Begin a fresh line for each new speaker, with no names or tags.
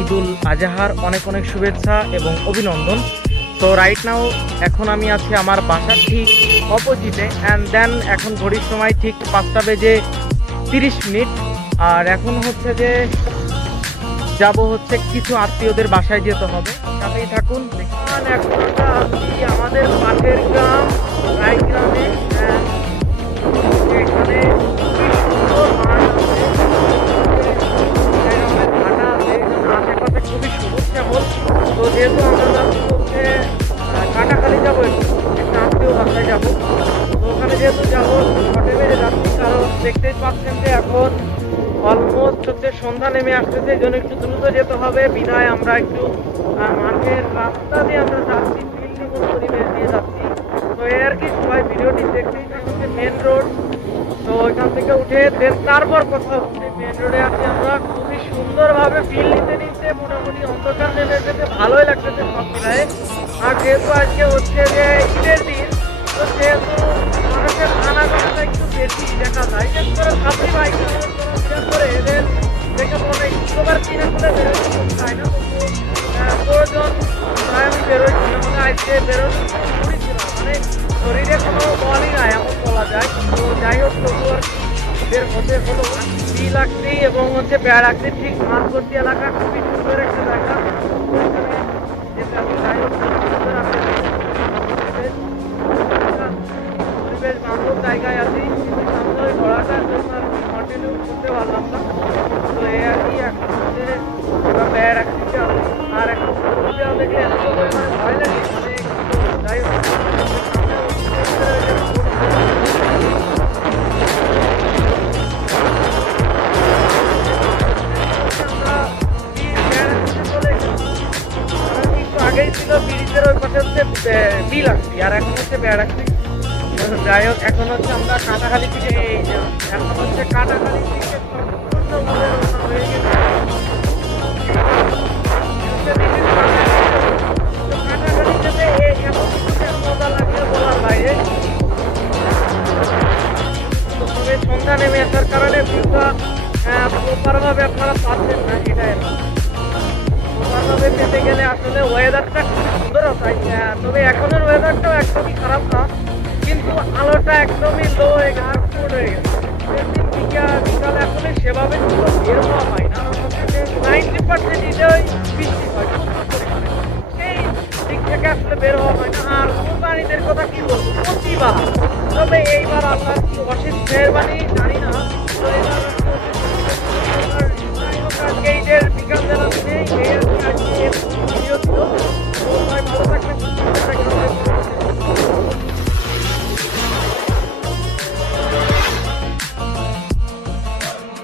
ঈদুল আজহার অনেক অনেক শুভেচ্ছা এবং অভিনন্দন। তো রাইট নাও এখন আমি আছি আমার বাসার ঠিক অপোজিটে অ্যান্ড দেন এখন ঘড়ির সময় ঠিক পাঁচটা বেজে তিরিশ মিনিট। আর এখন হচ্ছে যে যাব হচ্ছে কিছু আত্মীয়দের বাসায় যেতে হবে। সাথেই থাকুন। আমাদের পাশের গ্রামে। তো যেহেতু আমরা হচ্ছে কাটাখালি যাব একটু আত্মীয় বাসায় যাব। তো ওখানে যেহেতু যাব ছটে বেজে যাচ্ছি, কারণ দেখতেই পাচ্ছেন যে এখন অলমোস্ট হচ্ছে সন্ধ্যা নেমে আসতেছে, এই জন্য একটু দ্রুত যেতে হবে। বিধায় আমরা একটু মাঠের রাস্তা দিয়ে আমরা যাচ্ছি পরিবেশ দিয়ে যাচ্ছি। তো এই আর কি সবাই, ভিডিওটি দেখতেই থাকছে মেন রোড তো এখান থেকে উঠে দেন, তারপর কথা হচ্ছে মেন রোডে আছি আমরা। খুবই সুন্দরভাবে ফিল নিতে নিতে মোটামুটি অন্ধকার নেমে এসেছে। ভালোই লাগতেছে সব মিলায় আর যেহেতু আজকে হচ্ছে যে ঈদের দিন, তো যেহেতু মানুষের আনাগোনাটা একটু বেশি দেখা যায়, বিশেষ করে ছাত্রী বাইক বিশেষ করে এদের দেখে মনে শুক্রবার কিনে করে বেরোতে চায় না। প্রয়োজন তাই আমি বেরোচ্ছি মানে আজকে করেছিলাম মানে শরীরে কোনো বলই নাই, এমন বলা যায়। তো যাই হোক কি বের হলো বি লাগতেই এবং হচ্ছে বেড়াতে ঠিক মাঝবর্তী এলাকা খুবই সুন্দর একটা জায়গা। পরিবেশ বান্ধব জায়গায় আছি, কিন্তু ওই ঘোড়াটার জন্য কন্টিনিউ করতে পারলাম হচ্ছে আমরা বেড় রাখতে আর এখন ভয় লাগে। যাই হোক। হচ্ছে বিল আসছি। আর এখন হচ্ছে বেড় আসছি। যাই হোক, এখন হচ্ছে আমরা কাটাখালি থেকে এই এখন হচ্ছে কাটাখালি থেকে হয়ে গেছি। সন্ধ্যা নেমে আসার কারণে ভিউটা প্রপারভাবে আপনারা পাচ্ছেন না, এটাই। আর পেতে গেলে আসলে ওয়েদারটা খুব সুন্দর হয় তবে এখনের ওয়েদারটাও একদমই খারাপ না, কিন্তু আলোটা একদমই লো হয়ে গেছে আসলে সেভাবে বের হওয়া হয় না নাইনটি পার্সেন্ট ঈদেই বৃষ্টি হয়। সেই দিক আসলে বের হওয়া হয় না। আর কোরবানিদের কথা কি বলব? প্রতিবার। তবে এইবার আল্লাহ কি অশেষ মেহরবানি